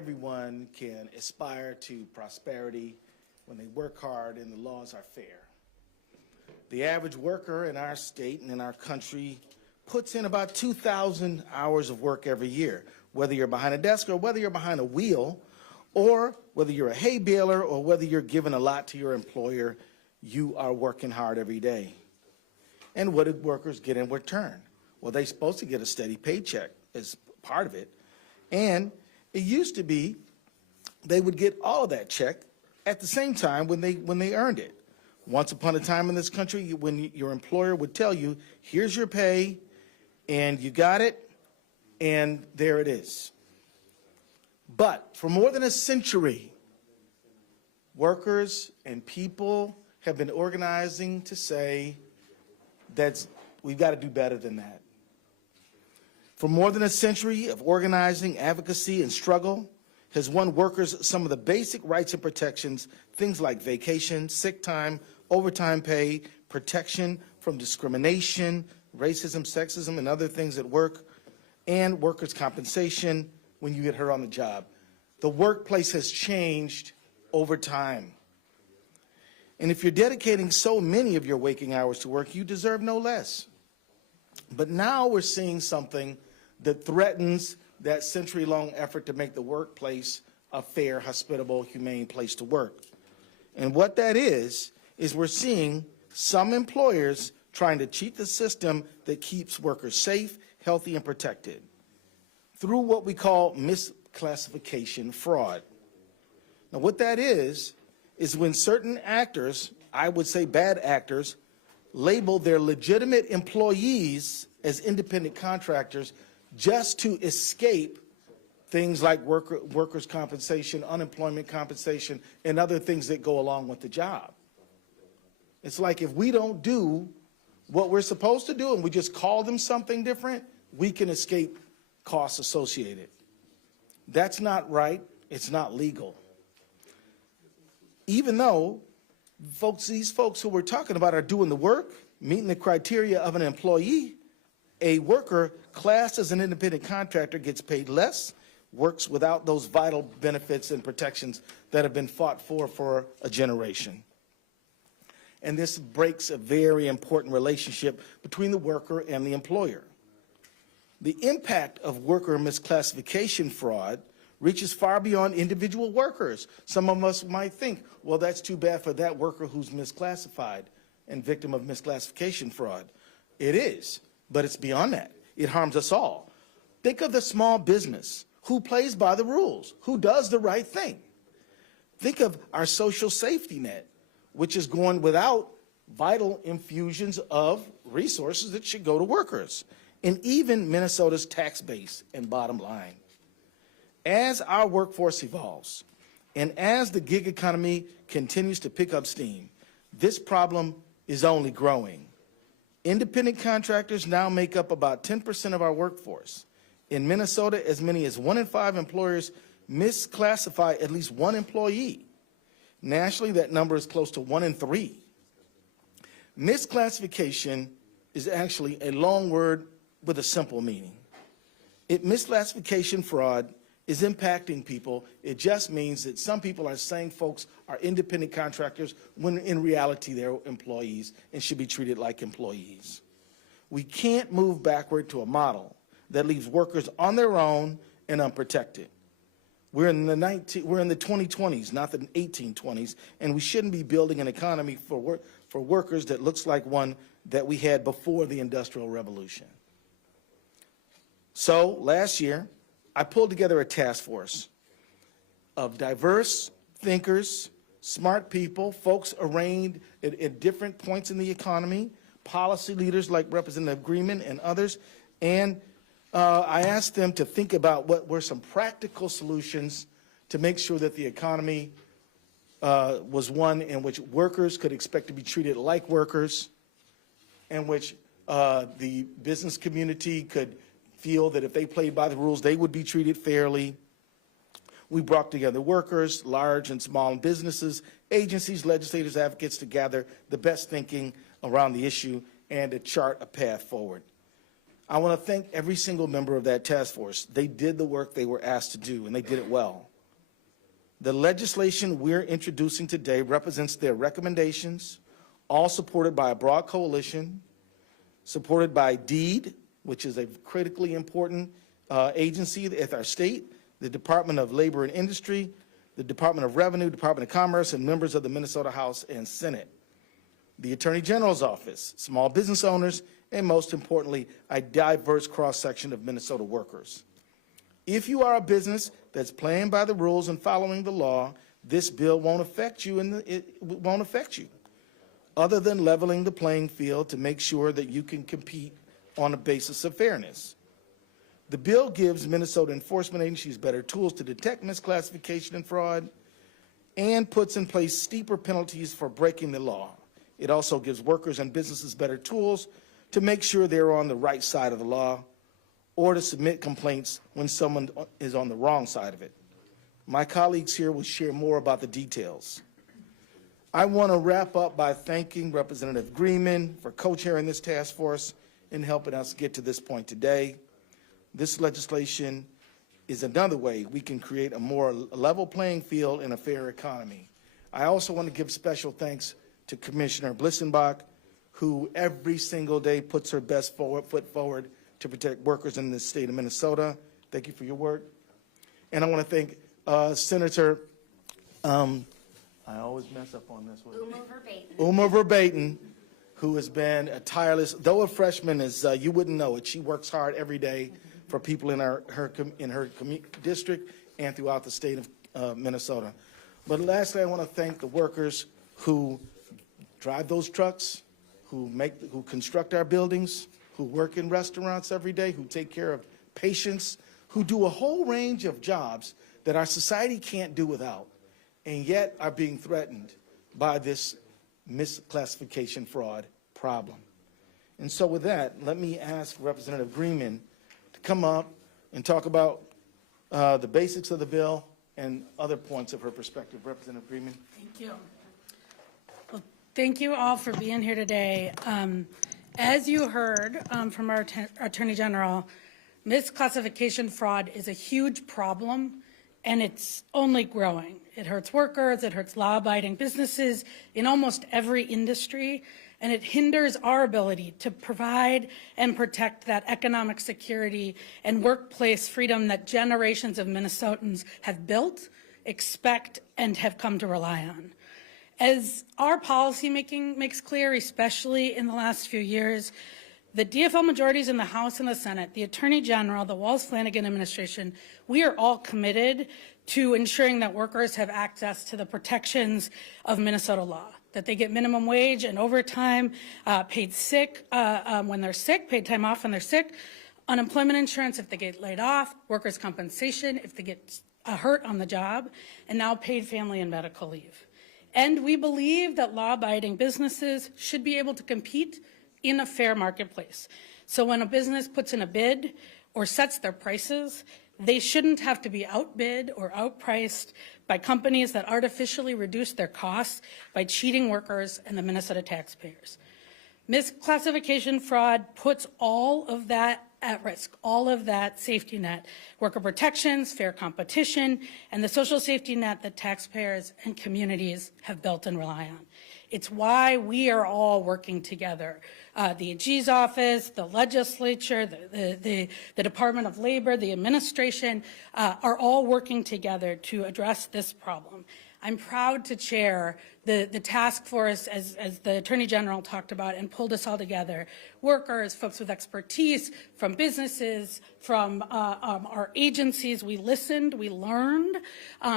everyone can aspire to prosperity when they work hard and the laws are fair. The average worker in our state and in our country puts in about 2,000 hours of work every year, whether you're behind a desk or whether you're behind a wheel, or whether you're a hay baler or whether you're giving a lot to your employer, you are working hard every day. And what do workers get in return? Well, they're supposed to get a steady paycheck as part of it. And it used to be they would get all of that check at the same time when they earned it. Once upon a time in this country, when your employer would tell you, here's your pay, and you got it, and there it is. But for more than a century, workers and people have been organizing to say that we've got to do better than that. For more than a century of organizing, advocacy, and struggle has won workers some of the basic rights and protections, things like vacation, sick time, overtime pay, protection from discrimination, racism, sexism, and other things at work, and workers' compensation when you get hurt on the job. The workplace has changed over time. And if you're dedicating so many of your waking hours to work, you deserve no less. But now we're seeing something that threatens that century-long effort to make the workplace a fair, hospitable, humane place to work. And what that is we're seeing some employers trying to cheat the system that keeps workers safe, healthy, and protected through what we call misclassification fraud. Now, what that is when certain actors, I would say bad actors, label their legitimate employees as independent contractors just to escape things like workers' compensation, unemployment compensation, and other things that go along with the job. It's like if we don't do what we're supposed to do and we just call them something different, we can escape costs associated. That's not right. It's not legal. Even though these folks who we're talking about are doing the work, meeting the criteria of an employee, a worker classed as an independent contractor gets paid less, works without those vital benefits and protections that have been fought for a generation. And this breaks a very important relationship between the worker and the employer. The impact of worker misclassification fraud reaches far beyond individual workers. Some of us might think, well, that's too bad for that worker who's misclassified and victim of misclassification fraud. It is, but it's beyond that. It harms us all. Think of the small business who plays by the rules, who does the right thing. Think of our social safety net, which is going without vital infusions of resources that should go to workers, and even Minnesota's tax base and bottom line. As our workforce evolves, and as the gig economy continues to pick up steam, this problem is only growing. Independent contractors now make up about 10% of our workforce. In Minnesota, as many as 1 in 5 employers misclassify at least one employee. Nationally, that number is close to 1 in 3. Misclassification is actually a long word with a simple meaning. Misclassification fraud is impacting people. It just means that some people are saying folks are independent contractors when in reality they're employees and should be treated like employees. We can't move backward to a model that leaves workers on their own and unprotected. We're in the 2020s, not the 1820s, and we shouldn't be building an economy for workers that looks like one that we had before the Industrial Revolution. So last year, I pulled together a task force of diverse thinkers, smart people, folks arraigned at different points in the economy, policy leaders like Representative Greenman and others, and I asked them to think about what were some practical solutions to make sure that the economy was one in which workers could expect to be treated like workers, in which the business community could feel that if they played by the rules, they would be treated fairly. We brought together workers, large and small businesses, agencies, legislators, advocates to gather the best thinking around the issue and to chart a path forward. I want to thank every single member of that task force. They did the work they were asked to do, and they did it well. The legislation we're introducing today represents their recommendations, all supported by a broad coalition, supported by DEED, which is a critically important agency at our state, the Department of Labor and Industry, the Department of Revenue, Department of Commerce, and members of the Minnesota House and Senate, the Attorney General's office, small business owners, and most importantly, a diverse cross-section of Minnesota workers. If you are a business that's playing by the rules and following the law, this bill won't affect you, other than leveling the playing field to make sure that you can compete on a basis of fairness. The bill gives Minnesota enforcement agencies better tools to detect misclassification and fraud and puts in place steeper penalties for breaking the law. It also gives workers and businesses better tools to make sure they're on the right side of the law or to submit complaints when someone is on the wrong side of it. My colleagues here will share more about the details. I want to wrap up by thanking Representative Greenman for co-chairing this task force and helping us get to this point today. This legislation is another way we can create a more level playing field and a fair economy. I also want to give special thanks to Commissioner Blissenbach, who every single day puts her best foot forward to protect workers in the state of Minnesota. Thank you for your work. And I want to thank Senator, I always mess up on this one. Uma Verbaeten, who has been a tireless, though a freshman, is you wouldn't know it. She works hard every day for people in her district and throughout the state of Minnesota. But lastly, I want to thank the workers who drive those trucks, who construct our buildings, who work in restaurants every day, who take care of patients, who do a whole range of jobs that our society can't do without, and yet are being threatened by this misclassification fraud problem. And so with that, let me ask Representative Greenman to come up and talk about the basics of the bill and other points of her perspective. Representative Greenman. Thank you. Well, thank you all for being here today. As you heard from our Attorney General, misclassification fraud is a huge problem, and it's only growing. It hurts workers, it hurts law-abiding businesses in almost every industry, and it hinders our ability to provide and protect that economic security and workplace freedom that generations of Minnesotans have built, expect, and have come to rely on. As our policymaking makes clear, especially in the last few years, the DFL majorities in the House and the Senate, the Attorney General, the Walz-Flanagan administration, we are all committed to ensuring that workers have access to the protections of Minnesota law, that they get minimum wage and overtime, paid sick when they're sick, paid time off when they're sick, unemployment insurance if they get laid off, workers' compensation if they get hurt on the job, and now paid family and medical leave. And we believe that law-abiding businesses should be able to compete in a fair marketplace. So when a business puts in a bid or sets their prices, they shouldn't have to be outbid or outpriced by companies that artificially reduce their costs by cheating workers and the Minnesota taxpayers. Misclassification fraud puts all of that at risk, all of that safety net, worker protections, fair competition, and the social safety net that taxpayers and communities have built and rely on. It's why we are all working together. The AG's office, the legislature, the Department of Labor, the administration are all working together to address this problem. I'm proud to chair the task force, as the Attorney General talked about, and pulled us all together. Workers, folks with expertise, from businesses, from our agencies. We listened, we learned.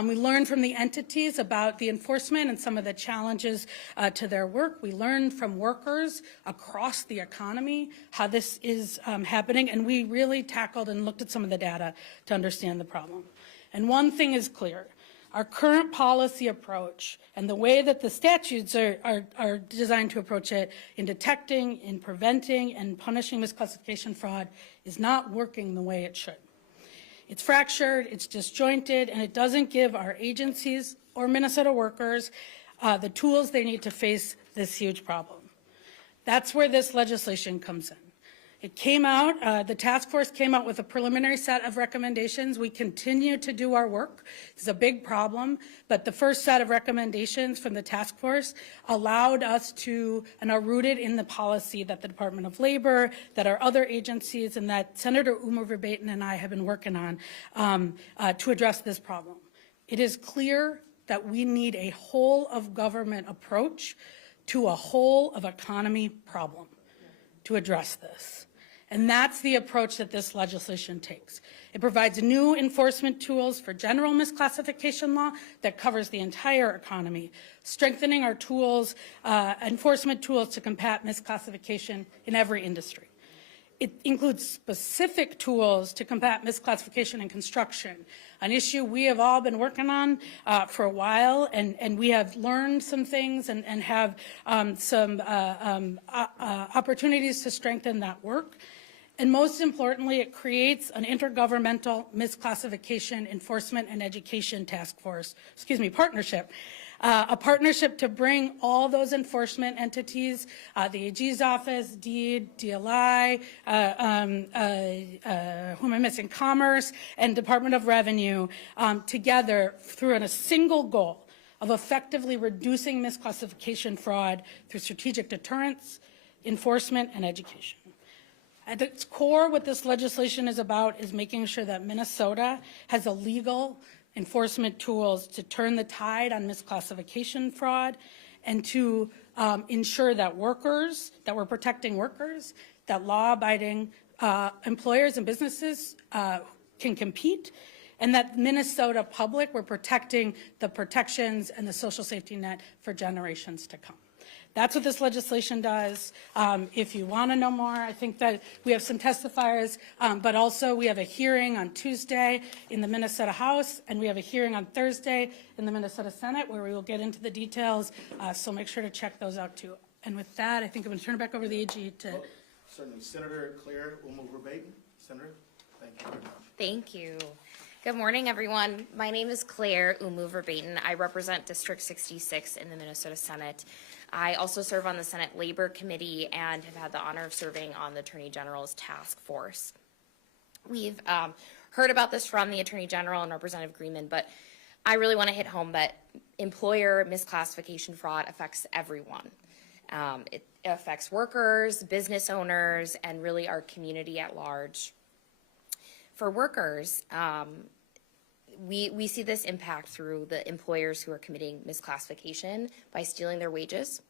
We learned from the entities about the enforcement and some of the challenges to their work. We learned from workers across the economy how this is happening, and we really tackled and looked at some of the data to understand the problem. And one thing is clear. Our current policy approach and the way that the statutes are designed to approach it in detecting, in preventing, and punishing misclassification fraud is not working the way it should. It's fractured, it's disjointed, and it doesn't give our agencies or Minnesota workers the tools they need to face this huge problem. That's where this legislation comes in. It came out, the task force came out with a preliminary set of recommendations. We continue to do our work. It's a big problem, but the first set of recommendations from the task force allowed us to, and are rooted in the policy that the Department of Labor, that our other agencies, and that Senator Uma Verbaeten and I have been working on to address this problem. It is clear that we need a whole of government approach to a whole of economy problem to address this. And that's the approach that this legislation takes. It provides new enforcement tools for general misclassification law that covers the entire economy, strengthening our tools, enforcement tools to combat misclassification in every industry. It includes specific tools to combat misclassification in construction, an issue we have all been working on for a while, and we have learned some things and have some opportunities to strengthen that work. And most importantly, it creates an intergovernmental misclassification enforcement and education partnership. A partnership to bring all those enforcement entities, the AG's office, DEED, DLI, who am I missing, Commerce, and Department of Revenue together through a single goal of effectively reducing misclassification fraud through strategic deterrence, enforcement, and education. At its core, what this legislation is about is making sure that Minnesota has a legal enforcement tools to turn the tide on misclassification fraud and to ensure that we're protecting workers, that law-abiding employers and businesses can compete, and that Minnesota public, we're protecting the protections and the social safety net for generations to come. That's what this legislation does. If you want to know more, I think that we have some testifiers, but also we have a hearing on Tuesday in the Minnesota House, and we have a hearing on Thursday in the Minnesota Senate where we will get into the details, so make sure to check those out too. And with that, I think I'm going to turn it back over to the AG to... Well, certainly. Senator Claire Uma Verbaeten. Senator, thank you very much. Thank you. Good morning, everyone. My name is Claire Uma Verbaeten. I represent District 66 in the Minnesota Senate. I also serve on the Senate Labor Committee and have had the honor of serving on the Attorney General's task force. We've heard about this from the Attorney General and Representative Greenman, but I really want to hit home that employer misclassification fraud affects everyone. It affects workers, business owners, and really our community at large. For workers, we see this impact through the employers who are committing misclassification by stealing their wages,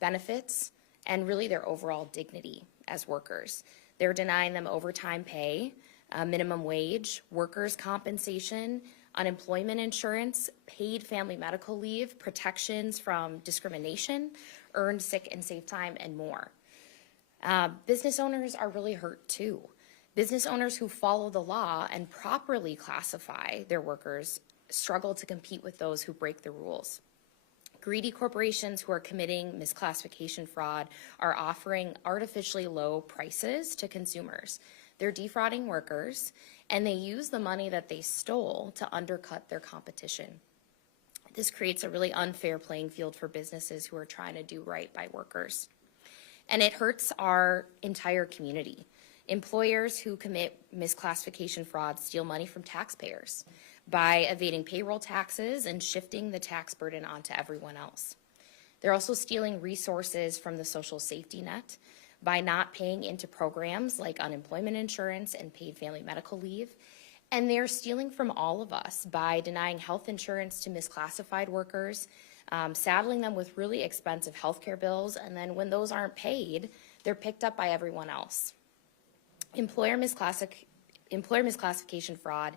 benefits, and really their overall dignity as workers. They're denying them overtime pay, minimum wage, workers' compensation, unemployment insurance, paid family medical leave, protections from discrimination, earned sick and safe time, and more. Business owners are really hurt too. Business owners who follow the law and properly classify their workers struggle to compete with those who break the rules. Greedy corporations who are committing misclassification fraud are offering artificially low prices to consumers. They're defrauding workers, and they use the money that they stole to undercut their competition. This creates a really unfair playing field for businesses who are trying to do right by workers. And it hurts our entire community. Employers who commit misclassification fraud steal money from taxpayers by evading payroll taxes and shifting the tax burden onto everyone else. They're also stealing resources from the social safety net by not paying into programs like unemployment insurance and paid family medical leave. And they're stealing from all of us by denying health insurance to misclassified workers, saddling them with really expensive health care bills, and then when those aren't paid, they're picked up by everyone else. Employer misclassification fraud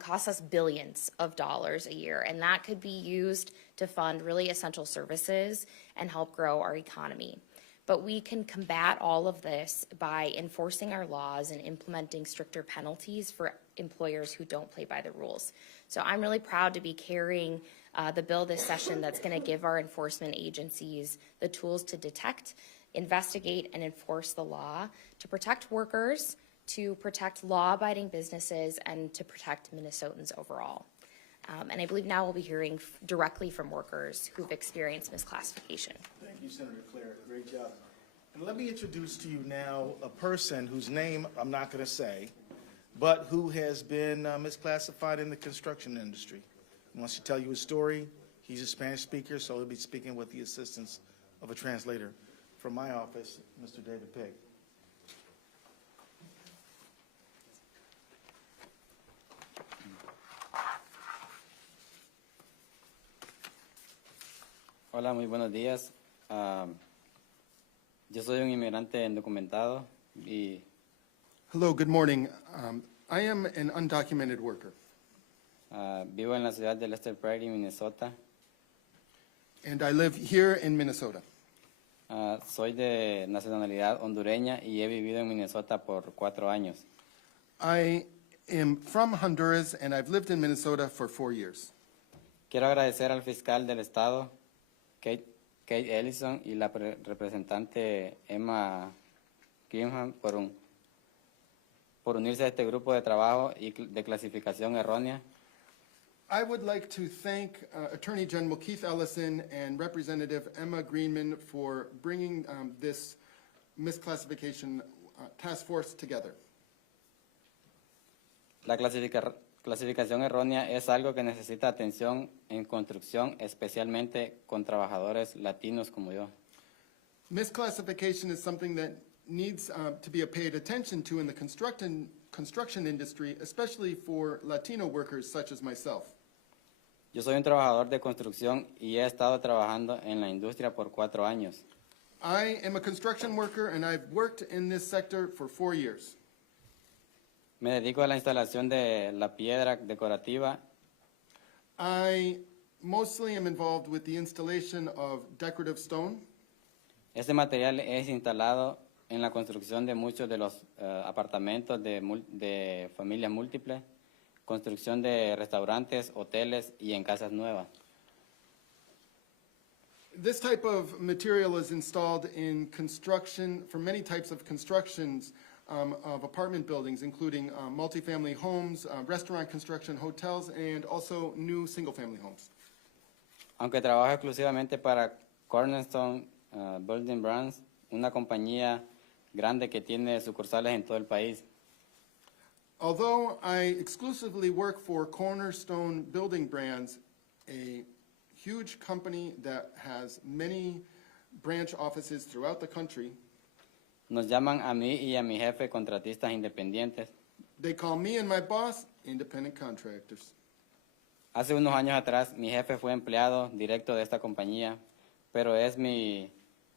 costs us billions of dollars a year, and that could be used to fund really essential services and help grow our economy. But we can combat all of this by enforcing our laws and implementing stricter penalties for employers who don't play by the rules. So I'm really proud to be carrying the bill this session that's going to give our enforcement agencies the tools to detect, investigate, and enforce the law to protect workers, to protect law-abiding businesses, and to protect Minnesotans overall. And I believe now we'll be hearing directly from workers who've experienced misclassification. Thank you, Senator Claire. Great job. And let me introduce to you now a person whose name I'm not going to say, but who has been misclassified in the construction industry. He wants to tell you his story. He's a Spanish speaker, so he'll be speaking with the assistance of a translator. From my office, Mr. David Pig. Hola, muy buenos días. Yo soy un inmigrante indocumentado y Hello, good morning. I am an undocumented worker, vivo en la ciudad de Lester Prairie, Minnesota. and I live here in Minnesota. Soy de nacionalidad hondureña y he vivido en Minnesota por 4 años. I am from Honduras, and I've lived in Minnesota for 4 years. Quiero agradecer al fiscal del estado, Kate Ellison, y la representante Emma Grimham por unirse a este grupo de trabajo y de clasificación errónea. I would like to thank Attorney General Keith Ellison and Representative Emma Greenman for bringing this misclassification task force together. La clasificación errónea es algo que necesita atención en construcción, especialmente con trabajadores latinos como yo. Misclassification is something that needs to be paid attention to in the construction industry, especially for Latino workers such as myself. Yo soy un trabajador de construcción y he estado trabajando en la industria por 4 años. I am a construction worker, and I've worked in this sector for 4 years. Me dedico a la instalación de la piedra decorativa I mostly am involved with the installation of decorative stone. Este material es instalado en la construcción de muchos de los apartamentos de familias múltiples, construcción de restaurantes, hoteles y en casas nuevas. This type of material is installed in construction for many types of constructions of apartment buildings, including multifamily homes, restaurant construction, hotels, and also new single-family homes. Aunque trabajo exclusivamente para Cornerstone Building Brands, una compañía grande que tiene sucursales en todo el país. Although I exclusively work for Cornerstone Building Brands, a huge company that has many branch offices throughout the country, Nos llaman a mí y a mi jefe contratistas independientes. they call me and my boss independent contractors. Hace unos años atrás, mi jefe fue empleado directo de esta compañía, pero es mi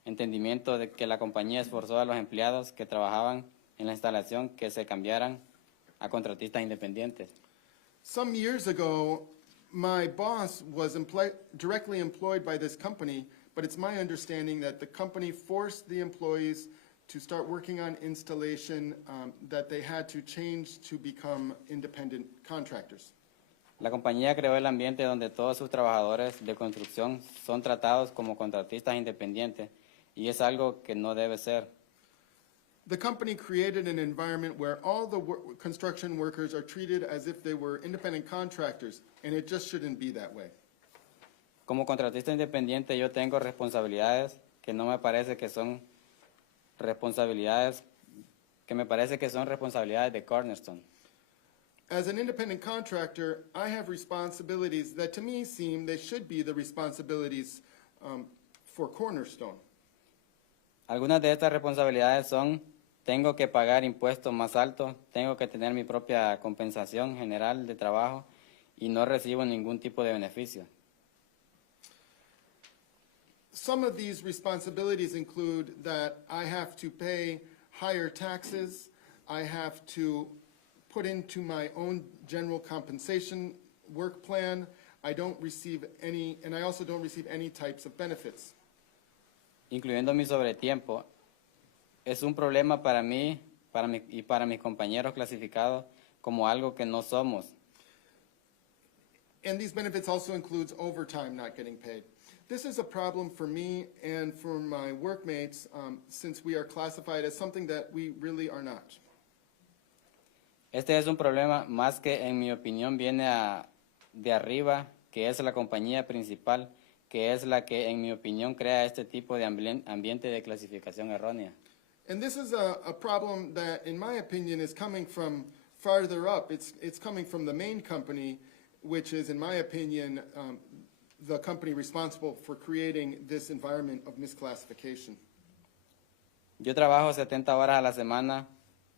entendimiento de que la compañía esforzó a los empleados que trabajaban en la instalación que se cambiaran a contratistas independientes. Some years ago, my boss was directly employed by this company, but it's my understanding that the company forced the employees to start working on installation, that they had to change to become independent contractors. La compañía creó el ambiente donde todos sus trabajadores de construcción son tratados como contratistas independientes y es algo que no debe ser. The company created an environment where all the construction workers are treated as if they were independent contractors, and it just shouldn't be that way. Como contratista independiente yo tengo responsabilidades que no me parece que son responsabilidades de Cornerstone. As an independent contractor, I have responsibilities that to me seem they should be the responsibilities for Cornerstone. Algunas de estas responsabilidades son: tengo que pagar impuestos más altos, tengo que tener mi propia compensación general de trabajo y no recibo ningún tipo de beneficio. Some of these responsibilities include that I have to pay higher taxes, I have to put into my own general compensation work plan, I don't receive any, and I also don't receive any types of benefits. Incluyendo mi sobretiempo, es un problema para mí y para mis compañeros clasificados como algo que no somos. And these benefits also includes overtime not getting paid. This is a problem for me and for my workmates since we are classified as something that we really are not. Este es un problema más que, en mi opinión, viene de arriba, que es la compañía principal, que es la que, en mi opinión, crea este tipo de ambiente de clasificación errónea. And this is a problem that, in my opinion, is coming from farther up. It's coming from the main company, which is, in my opinion, the company responsible for creating this environment of misclassification. Yo trabajo 70 horas a la semana,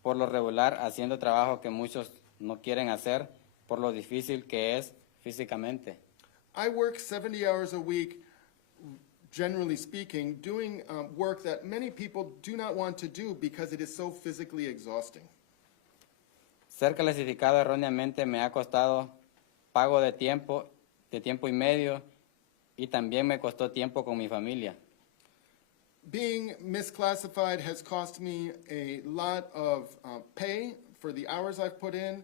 por lo regular, haciendo trabajo que muchos no quieren hacer, por lo difícil que es físicamente. I work 70 hours a week, generally speaking, doing work that many people do not want to do because it is so physically exhausting. Ser clasificado erróneamente me ha costado pago de tiempo y medio, y también me costó tiempo con mi familia. Being misclassified has cost me a lot of pay for the hours I've put in,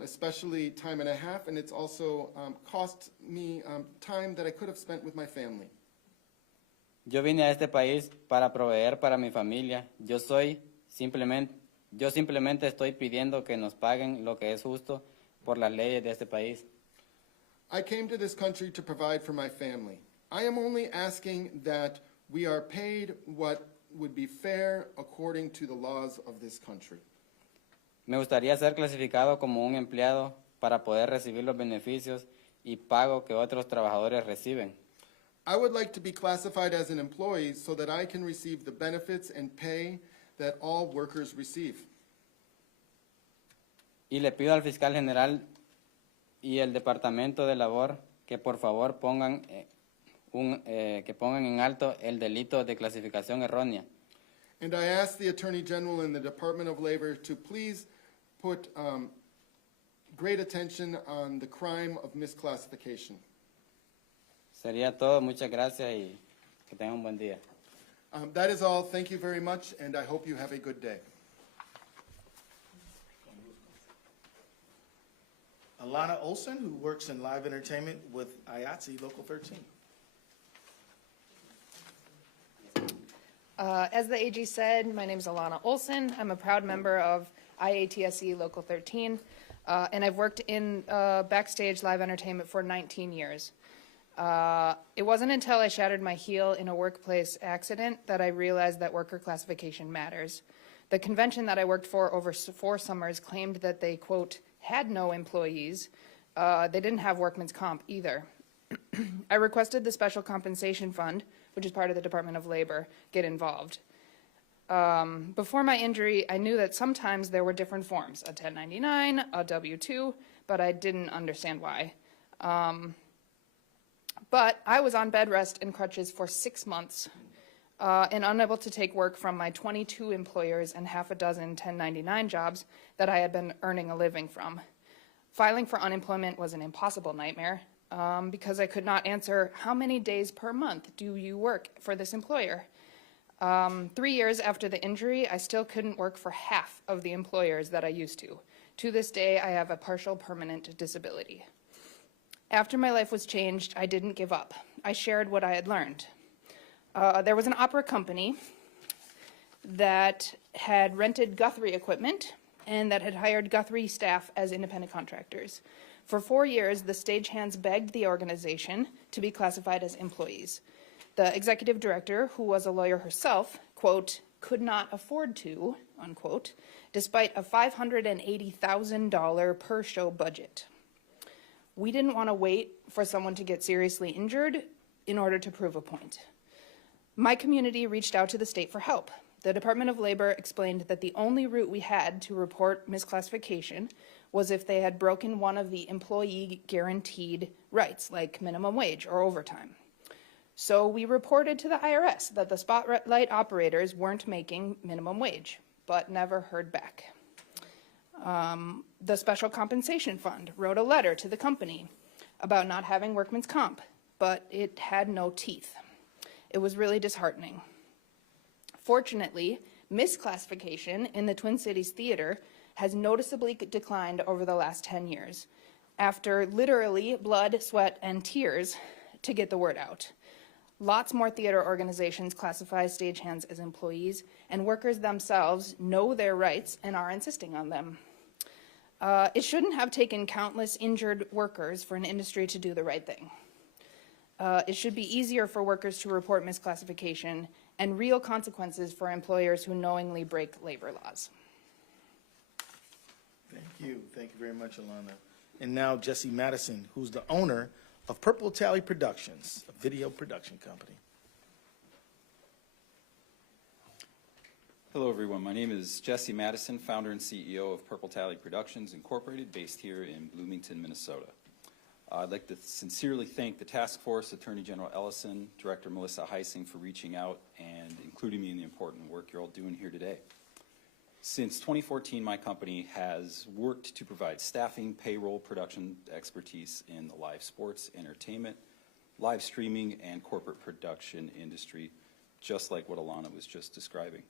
especially time and a half, and it's also cost me time that I could have spent with my family. Yo vine a este país para proveer para mi familia. Yo simplemente estoy pidiendo que nos paguen lo que es justo por las leyes de este país. I came to this country to provide for my family. I am only asking that we are paid what would be fair according to the laws of this country. Me gustaría ser clasificado como un empleado para poder recibir los beneficios y pago que otros trabajadores reciben. I would like to be classified as an employee so that I can receive the benefits and pay that all workers receive. Y le pido al fiscal general y el Departamento de Labor que por favor pongan en alto el delito de clasificación errónea. And I ask the Attorney General and the Department of Labor to please put great attention on the crime of misclassification. Sería todo. Muchas gracias y que tengan un buen día. That is all. Thank you very much, and I hope you have a good day. Alana Olson, who works in live entertainment with IATSE Local 13. As the AG said, my name is Alana Olson. I'm a proud member of IATSE Local 13, and I've worked in backstage live entertainment for 19 years. It wasn't until I shattered my heel in a workplace accident that I realized that worker classification matters. The convention that I worked for over 4 summers claimed that they, quote, had no employees. They didn't have workman's comp either. I requested the Special Compensation Fund, which is part of the Department of Labor, get involved. Before my injury, I knew that sometimes there were different forms, a 1099, a W-2, but I didn't understand why. But I was on bed rest and crutches for 6 months and unable to take work from my 22 employers and half a dozen 1099 jobs that I had been earning a living from. Filing for unemployment was an impossible nightmare because I could not answer how many days per month do you work for this employer. 3 years after the injury, I still couldn't work for half of the employers that I used to. To this day, I have a partial permanent disability. After my life was changed, I didn't give up. I shared what I had learned. There was an opera company that had rented Guthrie equipment and that had hired Guthrie staff as independent contractors. For 4 years, the stagehands begged the organization to be classified as employees. The executive director, who was a lawyer herself, quote, could not afford to, unquote, despite a $580,000 per show budget. We didn't want to wait for someone to get seriously injured in order to prove a point. My community reached out to the state for help. The Department of Labor explained that the only route we had to report misclassification was if they had broken one of the employee guaranteed rights, like minimum wage or overtime. So we reported to the IRS that the spotlight operators weren't making minimum wage, but never heard back. The Special Compensation Fund wrote a letter to the company about not having workman's comp, but it had no teeth. It was really disheartening. Fortunately, misclassification in the Twin Cities theater has noticeably declined over the last 10 years, after literally blood, sweat, and tears to get the word out. Lots more theater organizations classify stagehands as employees, and workers themselves know their rights and are insisting on them. It shouldn't have taken countless injured workers for an industry to do the right thing. It should be easier for workers to report misclassification and real consequences for employers who knowingly break labor laws. Thank you. Thank you very much, Alana. And now Jesse Madison, who's the owner of Purple Tally Productions, a video production company. Hello, everyone. My name is Jesse Madison, founder and CEO of Purple Tally Productions, Incorporated, based here in Bloomington, Minnesota. I'd like to sincerely thank the task force, Attorney General Ellison, Director Melissa Heising for reaching out and including me in the important work you're all doing here today. Since 2014, my company has worked to provide staffing, payroll, production expertise in the live sports, entertainment, live streaming, and corporate production industry, just like what Alana was just describing.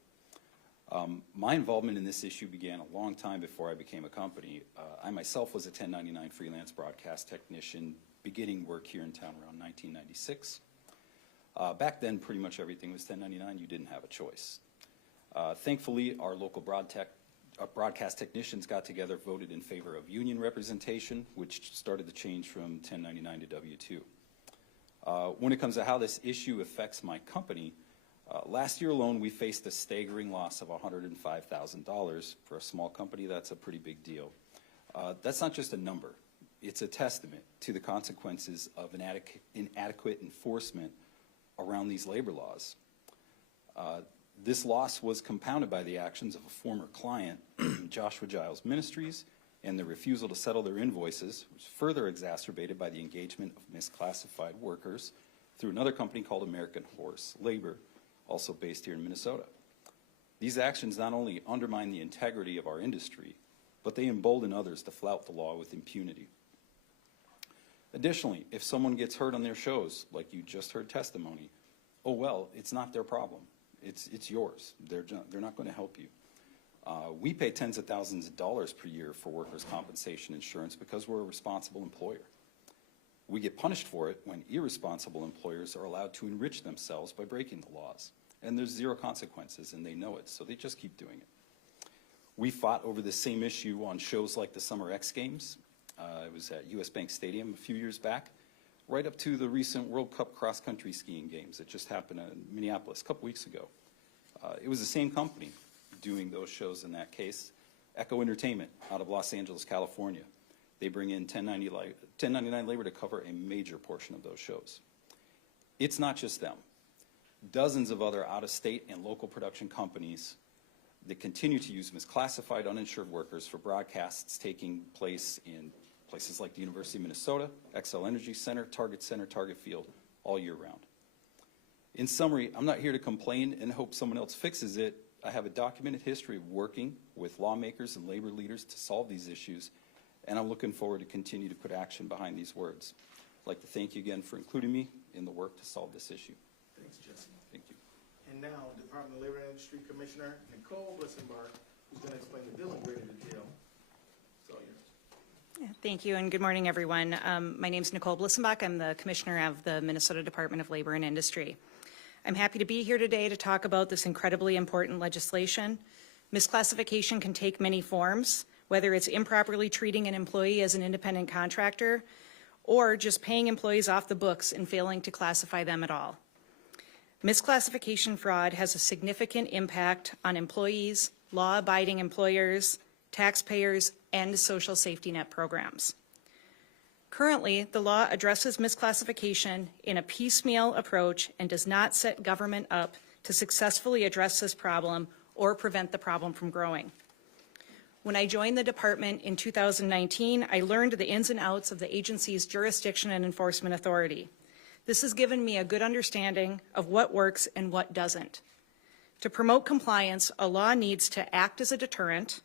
My involvement in this issue began a long time before I became a company. I myself was a 1099 freelance broadcast technician beginning work here in town around 1996. Back then, pretty much everything was 1099. You didn't have a choice. Thankfully, our local broadcast technicians got together, voted in favor of union representation, which started the change from 1099 to W-2. When it comes to how this issue affects my company, last year alone, we faced a staggering loss of $105,000. For a small company, that's a pretty big deal. That's not just a number. It's a testament to the consequences of inadequate enforcement around these labor laws. This loss was compounded by the actions of a former client, Joshua Giles Ministries, and the refusal to settle their invoices, which was further exacerbated by the engagement of misclassified workers through another company called American Horse Labor, also based here in Minnesota. These actions not only undermine the integrity of our industry, but they embolden others to flout the law with impunity. Additionally, if someone gets hurt on their shows, like you just heard testimony, oh well, it's not their problem. It's yours. They're not going to help you. We pay tens of thousands of dollars per year for workers' compensation insurance because we're a responsible employer. We get punished for it when irresponsible employers are allowed to enrich themselves by breaking the laws. And there's zero consequences, and they know it, so they just keep doing it. We fought over the same issue on shows like the Summer X Games. It was at US Bank Stadium a few years back, right up to the recent World Cup cross-country skiing games that just happened in Minneapolis a couple weeks ago. It was the same company doing those shows in that case, Echo Entertainment out of Los Angeles, California. They bring in 1099 labor to cover a major portion of those shows. It's not just them. Dozens of other out-of-state and local production companies that continue to use misclassified uninsured workers for broadcasts taking place in places like the University of Minnesota, Xcel Energy Center, Target Field, all year round. In summary, I'm not here to complain and hope someone else fixes it. I have a documented history of working with lawmakers and labor leaders to solve these issues, and I'm looking forward to continue to put action behind these words. I'd like to thank you again for including me in the work to solve this issue. Thanks, Jesse. Thank you. And now, Department of Labor and Industry Commissioner Nicole Blissenbach, who's going to explain the bill in greater detail. It's all yours. Yeah, thank you, and good morning, everyone. My name is Nicole Blissenbach. I'm the Commissioner of the Minnesota Department of Labor and Industry. I'm happy to be here today to talk about this incredibly important legislation. Misclassification can take many forms, whether it's improperly treating an employee as an independent contractor or just paying employees off the books and failing to classify them at all. Misclassification fraud has a significant impact on employees, law-abiding employers, taxpayers, and social safety net programs. Currently, the law addresses misclassification in a piecemeal approach and does not set government up to successfully address this problem or prevent the problem from growing. When I joined the department in 2019, I learned the ins and outs of the agency's jurisdiction and enforcement authority. This has given me a good understanding of what works and what doesn't. To promote compliance, a law needs to act as a deterrent,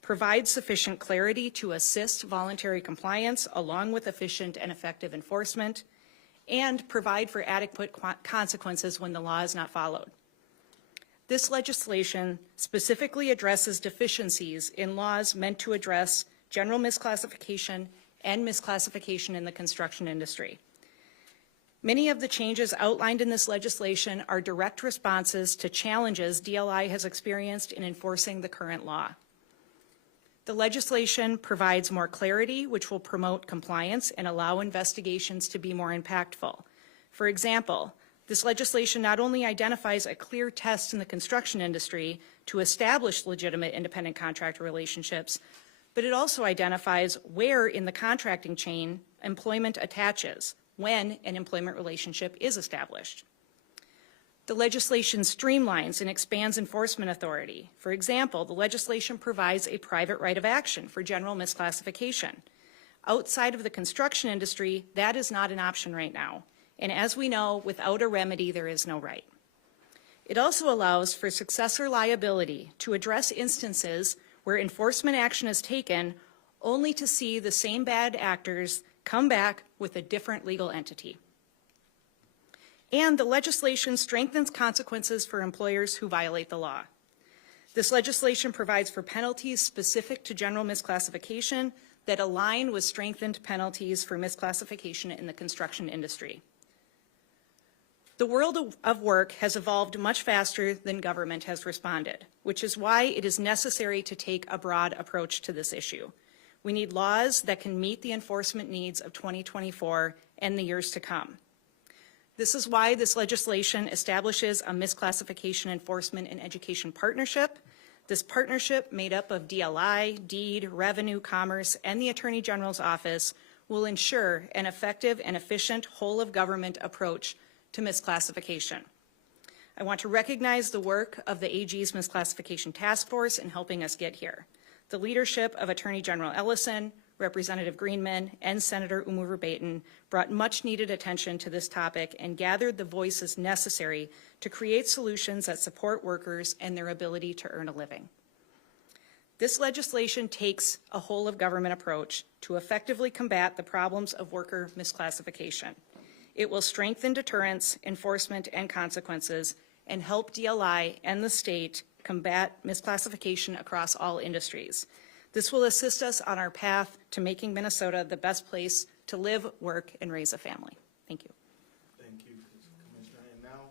provide sufficient clarity to assist voluntary compliance along with efficient and effective enforcement, and provide for adequate consequences when the law is not followed. This legislation specifically addresses deficiencies in laws meant to address general misclassification and misclassification in the construction industry. Many of the changes outlined in this legislation are direct responses to challenges DLI has experienced in enforcing the current law. The legislation provides more clarity, which will promote compliance and allow investigations to be more impactful. For example, this legislation not only identifies a clear test in the construction industry to establish legitimate independent contractor relationships, but it also identifies where in the contracting chain employment attaches when an employment relationship is established. The legislation streamlines and expands enforcement authority. For example, the legislation provides a private right of action for general misclassification. Outside of the construction industry, that is not an option right now. And as we know, without a remedy, there is no right. It also allows for successor liability to address instances where enforcement action is taken only to see the same bad actors come back with a different legal entity. And the legislation strengthens consequences for employers who violate the law. This legislation provides for penalties specific to general misclassification that align with strengthened penalties for misclassification in the construction industry. The world of work has evolved much faster than government has responded, which is why it is necessary to take a broad approach to this issue. We need laws that can meet the enforcement needs of 2024 and the years to come. This is why this legislation establishes a misclassification enforcement and education partnership. This partnership, made up of DLI, DEED, Revenue, Commerce, and the Attorney General's Office, will ensure an effective and efficient whole-of-government approach to misclassification. I want to recognize the work of the AG's Misclassification Task Force in helping us get here. The leadership of Attorney General Ellison, Representative Greenman, and Senator Umur-Baten brought much-needed attention to this topic and gathered the voices necessary to create solutions that support workers and their ability to earn a living. This legislation takes a whole-of-government approach to effectively combat the problems of worker misclassification. It will strengthen deterrence, enforcement, and consequences, and help DLI and the state combat misclassification across all industries. This will assist us on our path to making Minnesota the best place to live, work, and raise a family. Thank you. Thank you, Commissioner. And now,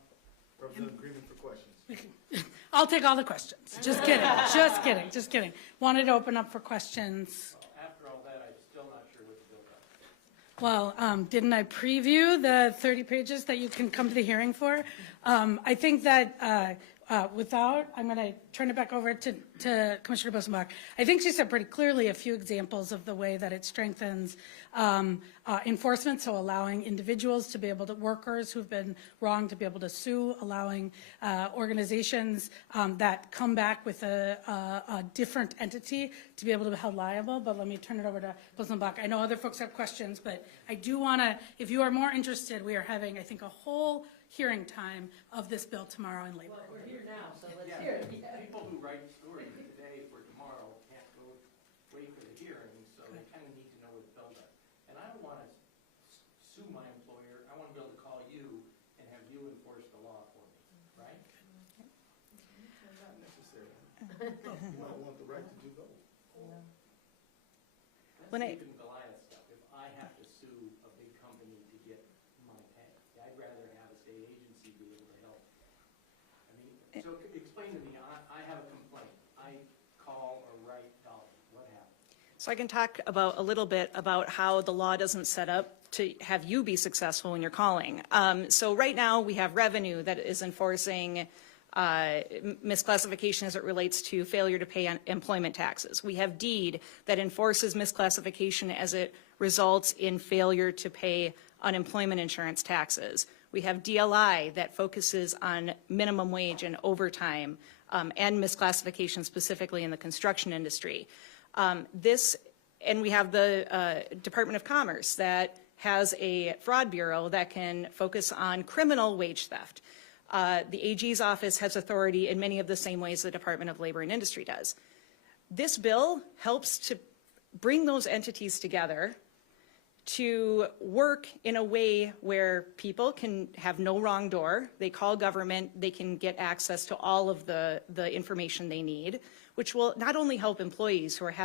Representative Greenman for questions. I'll take all the questions. Just kidding, just kidding, just kidding. Wanted to open up for questions. After all that, I'm still not sure what the bill does. Well, didn't I preview the 30 pages that you can come to the hearing for? I think that I'm going to turn it back over to Commissioner Bosenbach. I think she said pretty clearly a few examples of the way that it strengthens enforcement, so allowing individuals to be able to, workers who've been wronged to be able to sue, allowing organizations that come back with a different entity to be able to be held liable. But let me turn it over to Bosenbach. I know other folks have questions, but I do want to, if you are more interested, we are having, I think, a whole hearing time of this bill tomorrow in labor. Well, we're here now, so let's hear it. People who write stories today for tomorrow can't go wait for the hearing, so they kind of need to know what the bill does. And I don't want to sue my employer. I want to be able to call you and have you enforce the law for me, right? Not necessarily. You might want the right to do both. That's even Goliath stuff. If I have to sue a big company to get my pay, I'd rather have a state agency be able to help. I mean, so explain to me, I have a complaint. I call or write Dolly. What happens? So I can talk about a little bit about how the law doesn't set up to have you be successful when you're calling. So right now we have Revenue that is enforcing misclassification as it relates to failure to pay employment taxes. We have DEED that enforces misclassification as it results in failure to pay unemployment insurance taxes. We have DLI that focuses on minimum wage and overtime and misclassification specifically in the construction industry. And we have the Department of Commerce that has a fraud bureau that can focus on criminal wage theft. The AG's office has authority in many of the same ways the Department of Labor and Industry does. This bill helps to bring those entities together to work in a way where people can have no wrong door. They call government, they can get access to all of the information they need, which will not only help employees who are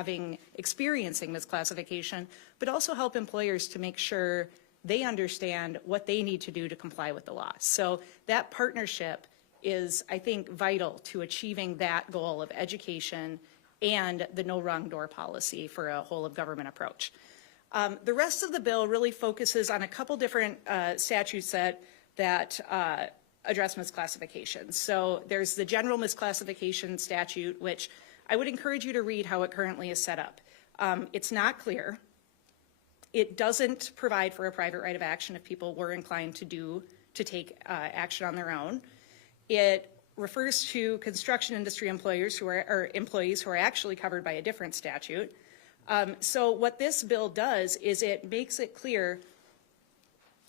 experiencing misclassification, but also help employers to make sure they understand what they need to do to comply with the law. So that partnership is, I think, vital to achieving that goal of education and the no wrong door policy for a whole of government approach. The rest of the bill really focuses on a couple different statutes that address misclassifications. So there's the general misclassification statute, which I would encourage you to read how it currently is set up. It's not clear. It doesn't provide for a private right of action if people were inclined to take action on their own. It refers to construction industry employees who are actually covered by a different statute. So what this bill does is it makes it clear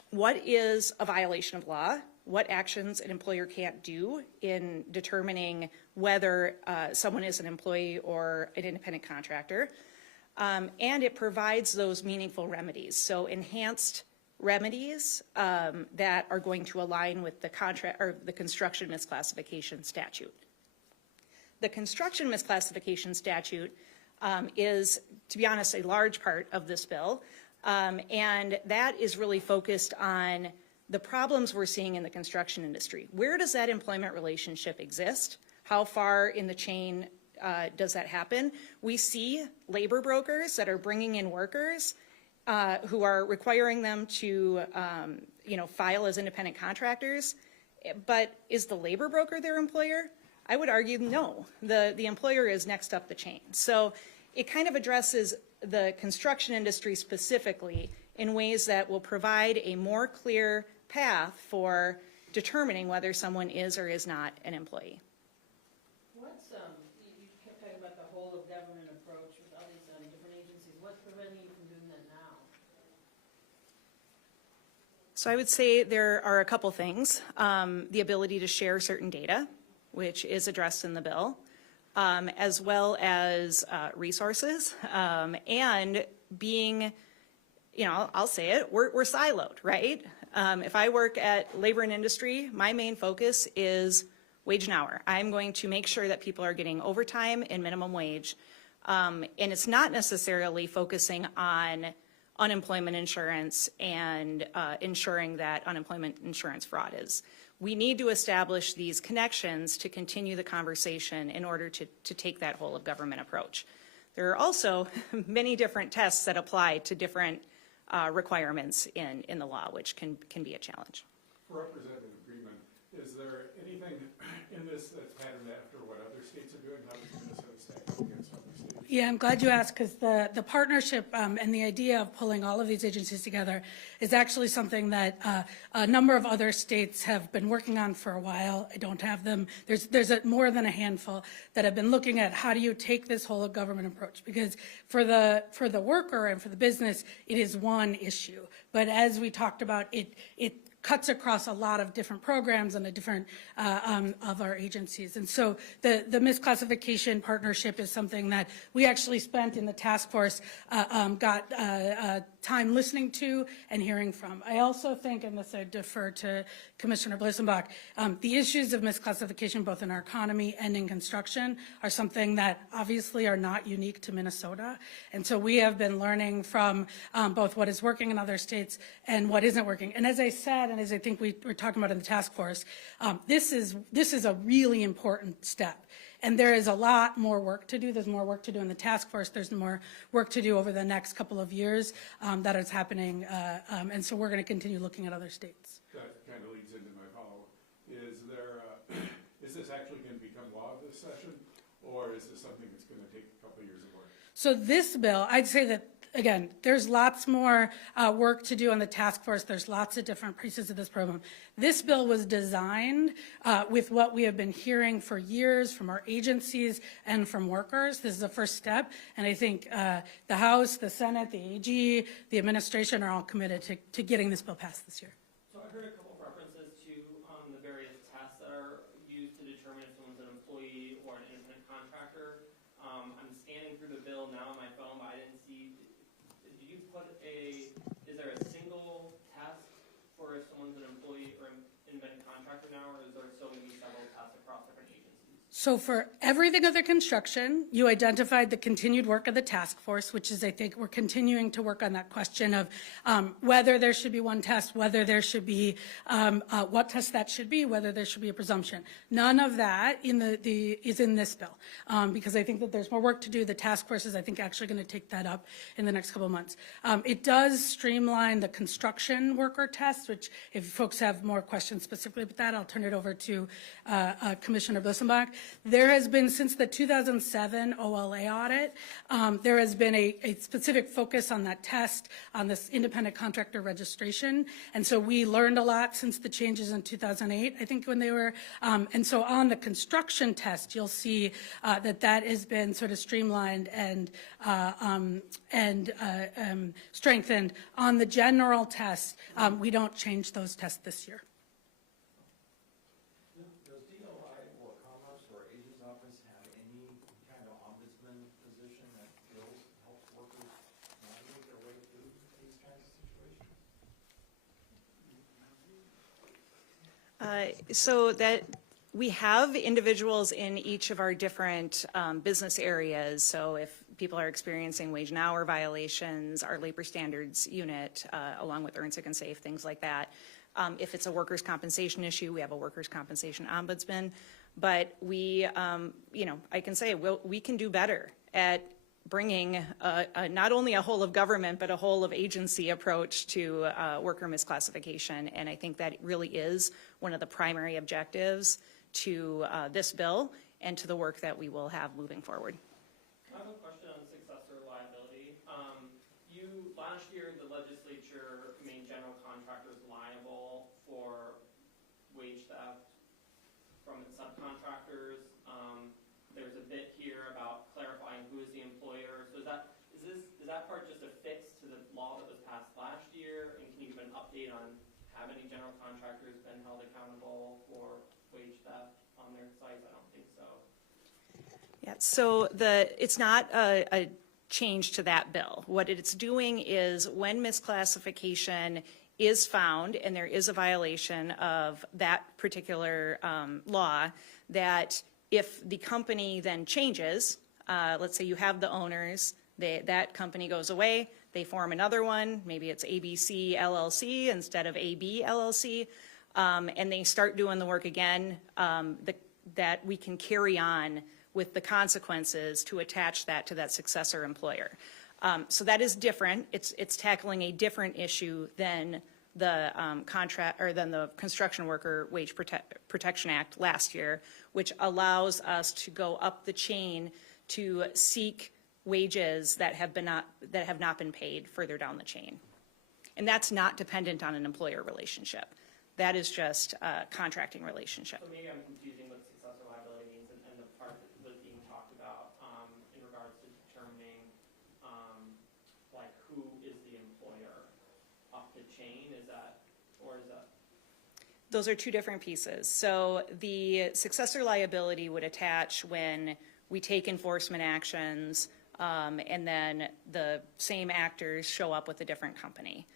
what is a violation of law, what actions an employer can't do in determining whether someone is an employee or an independent contractor, and it provides those meaningful remedies. So enhanced remedies that are going to align with the construction misclassification statute. The construction misclassification statute is, to be honest, a large part of this bill, and that is really focused on the problems we're seeing in the construction industry. Where does that employment relationship exist? How far in the chain does that happen? We see labor brokers that are bringing in workers who are requiring them to, file as independent contractors. But is the labor broker their employer? I would argue no. The employer is next up the chain. So it kind of addresses the construction industry specifically in ways that will provide a more clear path for determining whether someone is or is not an employee. What's, you kept talking about the whole of government approach with all these different agencies. What's preventing you from doing that now? So I would say there are a couple things. The ability to share certain data, which is addressed in the bill, as well as resources, and being, I'll say it, we're siloed, right? If I work at labor and industry, my main focus is wage and hour. I'm going to make sure that people are getting overtime and minimum wage. And it's not necessarily focusing on unemployment insurance and ensuring that unemployment insurance fraud is. We need to establish these connections to continue the conversation in order to take that whole of government approach. There are also many different tests that apply to different requirements in the law, which can be a challenge. For representative agreement, is there anything in this that's patterned after what other states are doing? How does Minnesota stack up against other states? Yeah, I'm glad you asked, because the partnership and the idea of pulling all of these agencies together is actually something that a number of other states have been working on for a while. I don't have them. There's more than a handful that have been looking at how do you take this whole of government approach, because for the worker and for the business, it is one issue. But as we talked about, it cuts across a lot of different programs and the different of our agencies. And so the misclassification partnership is something that we actually spent in the task force, got time listening to and hearing from. I also think, and this I defer to Commissioner Blissenbach, the issues of misclassification both in our economy and in construction are something that obviously are not unique to Minnesota. And so we have been learning from both what is working in other states and what isn't working. And as I said, and as I think we were talking about in the task force, this is a really important step. And there is a lot more work to do. There's more work to do in the task force. There's more work to do over the next couple of years that is happening. And so we're going to continue looking at other states. That kind of leads into my follow-up. Is this actually going to become law this session, or is this something that's going to take a couple of years of work? So this bill, I'd say that, again, there's lots more work to do on the task force. There's lots of different pieces of this program. This bill was designed with what we have been hearing for years from our agencies and from workers. This is the first step, and I think the House, the Senate, the AG, the administration are all committed to getting this bill passed this year. So I heard a couple of references to the various tests that are used to determine if someone's an employee or an independent contractor. I'm scanning through the bill now on my phone, but I didn't see. Is there a single test for if someone's an employee or an independent contractor now, or is there so many several tests across different agencies? So for everything other construction, you identified the continued work of the task force, which is, I think, we're continuing to work on that question of whether there should be one test, whether there should be, what test that should be, whether there should be a presumption. None of that is in this bill, because I think that there's more work to do. The task force is, I think, actually going to take that up in the next couple of months. It does streamline the construction worker test, which if folks have more questions specifically about that, I'll turn it over to Commissioner Blissenbach. There has been, since the 2007 OLA audit, there has been a specific focus on that test, on this independent contractor registration. And so we learned a lot since the changes in 2008, I think, when they were, and so on the construction test, you'll see that has been sort of streamlined and strengthened. On the general test, we don't change those tests this year. Does DOI or Commerce or Agent's Office have any kind of ombudsman position that helps workers navigate their way through these kinds of situations? So that we have individuals in each of our different business areas. So if people are experiencing wage and hour violations, our labor standards unit, along with Earn Sick and Safe, things like that. If it's a workers' compensation issue, we have a workers' compensation ombudsman. But we, I can say we can do better at bringing not only a whole of government, but a whole of agency approach to worker misclassification. And I think that really is one of the primary objectives to this bill and to the work that we will have moving forward. I have a question on successor liability. Last year, the legislature made general contractors liable for wage theft from its subcontractors. There's a bit here about clarifying who is the employer. So is that part just a fix to the law that was passed last year? And can you give an update on have any general contractors been held accountable for wage theft on their sites? I don't think so. Yeah, so it's not a change to that bill. What it's doing is when misclassification is found and there is a violation of that particular law, that if the company then changes, let's say you have the owners, that company goes away, they form another one, maybe it's ABC LLC instead of AB LLC, and they start doing the work again, that we can carry on with the consequences to attach that to that successor employer. So that is different. It's tackling a different issue than the contract or than the Construction Worker Wage Protection Act last year, which allows us to go up the chain to seek wages that have not been paid further down the chain. And that's not dependent on an employer relationship. That is just a contracting relationship. So maybe I'm confusing what successor liability means and the part that was being talked about in regards to determining like who is the employer up the chain. Is that? Those are two different pieces. So the successor liability would attach when we take enforcement actions and then the same actors show up with a different company.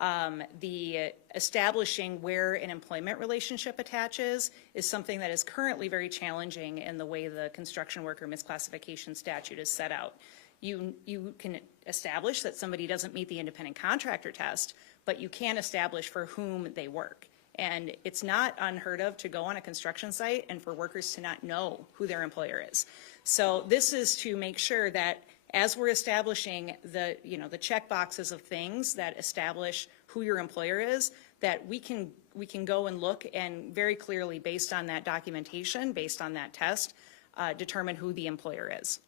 The establishing where an employment relationship attaches is something that is currently very challenging in the way the construction worker misclassification statute is set out. You can establish that somebody doesn't meet the independent contractor test, but you can establish for whom they work. And it's not unheard of to go on a construction site and for workers to not know who their employer is. So this is to make sure that as we're establishing the check boxes of things that establish who your employer is, that we can go and look and very clearly, based on that documentation, based on that test, determine who the employer is.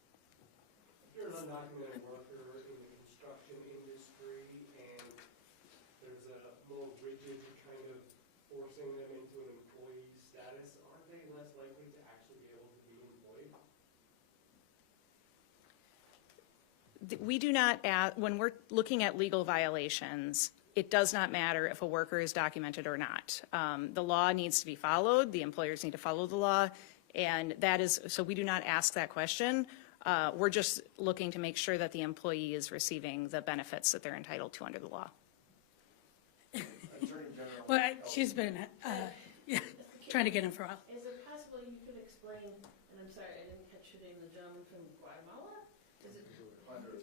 If you're an undocumented worker in the construction industry and there's a more rigid kind of forcing them into an employee status, aren't they less likely to actually be able to be employed? We do not, when we're looking at legal violations, it does not matter if a worker is documented or not. The law needs to be followed, the employers need to follow the law, and that is, so we do not ask that question. We're just looking to make sure that the employee is receiving the benefits that they're entitled to under the law. Well, she's been trying to get in for a while. Is it possible you could explain, and I'm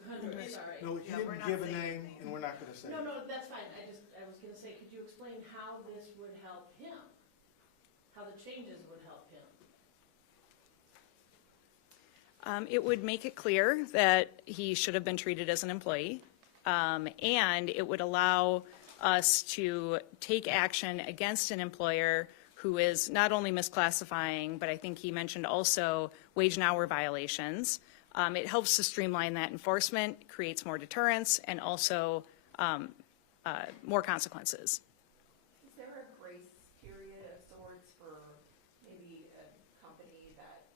Hundred is all right. No, he didn't give a name, and we're not going to say No, it. no, that's fine. I was gonna say, could you explain how this would help him? How the changes would help him? It would make it clear that he should have been treated as an employee, and it would allow us to take action against an employer who is not only misclassifying, but I think he mentioned also wage and hour violations. It helps to streamline that enforcement, creates more deterrence, and also more consequences. Is there a grace period of sorts for maybe a company that,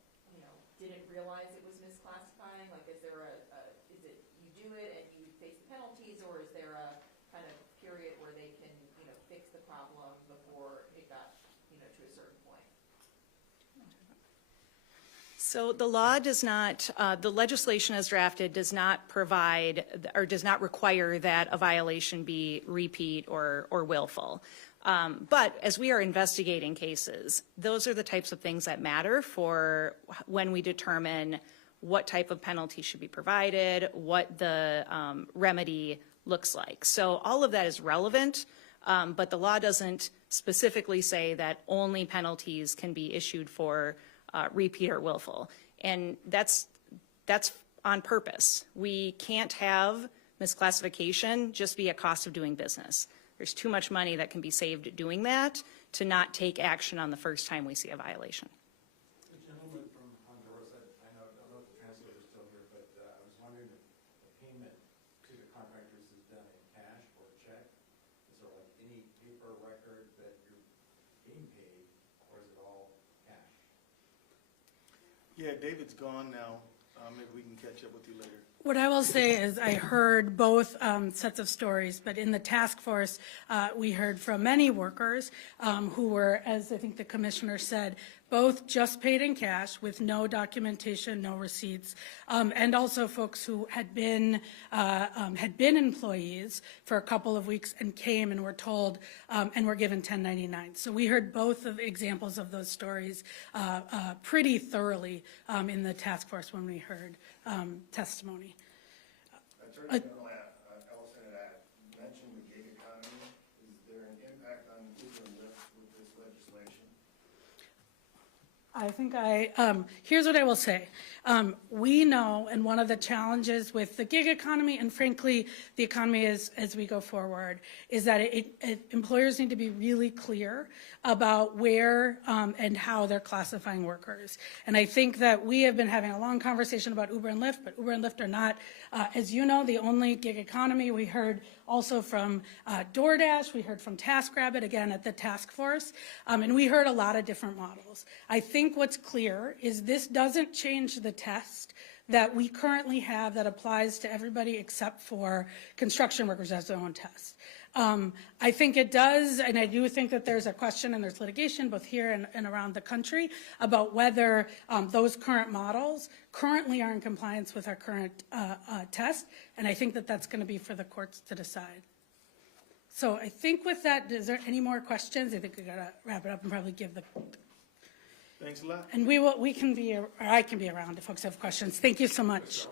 didn't realize it was misclassifying? Like, is there is it you do it and you face the penalties, or is there a kind of period where they can, fix the problem before it got, to a certain point? So the law does not, the legislation as drafted does not provide or does not require that a violation be repeat or willful. But as we are investigating cases, those are the types of things that matter for when we determine what type of penalty should be provided, what the remedy looks like. So all of that is relevant, but the law doesn't specifically say that only penalties can be issued for repeat or willful. And that's on purpose. We can't have misclassification just be a cost of doing business. There's too much money that can be saved doing that to not take action on the first time we see a violation. The gentleman from Honduras, I don't know if the translator is still here, but I was wondering if the payment to the contractors is done in cash or check. Is there like any paper record that you're being paid, or is it all cash? Yeah, David's gone now. Maybe we can catch up with you later. What I will say is I heard both sets of stories, but in the task force, we heard from many workers who were, as I think the commissioner said, both just paid in cash with no documentation, no receipts, and also folks who had been employees for a couple of weeks and came and were told and were given 1099. So we heard both of examples of those stories pretty thoroughly in the task force when we heard testimony. Attorney General Ellison had mentioned the gig economy. Is there an impact on Uber and Lyft with this legislation? I think here's what I will say. We know, and one of the challenges with the gig economy, and frankly, the economy as we go forward, is that employers need to be really clear about where and how they're classifying workers. And I think that we have been having a long conversation about Uber and Lyft, but Uber and Lyft are not, as you know, the only gig economy. We heard also from DoorDash, we heard from TaskRabbit, again, at the task force, and we heard a lot of different models. I think what's clear is this doesn't change the test that we currently have that applies to everybody except for construction workers as their own test. I think it does, and I do think that there's a question and there's litigation both here and around the country about whether those current models currently are in compliance with our current test, and I think that that's going to be for the courts to decide. So I think with that, is there any more questions? I think we got to wrap it up and probably give the... Thanks a lot. And I can be around if folks have questions. Thank you so much.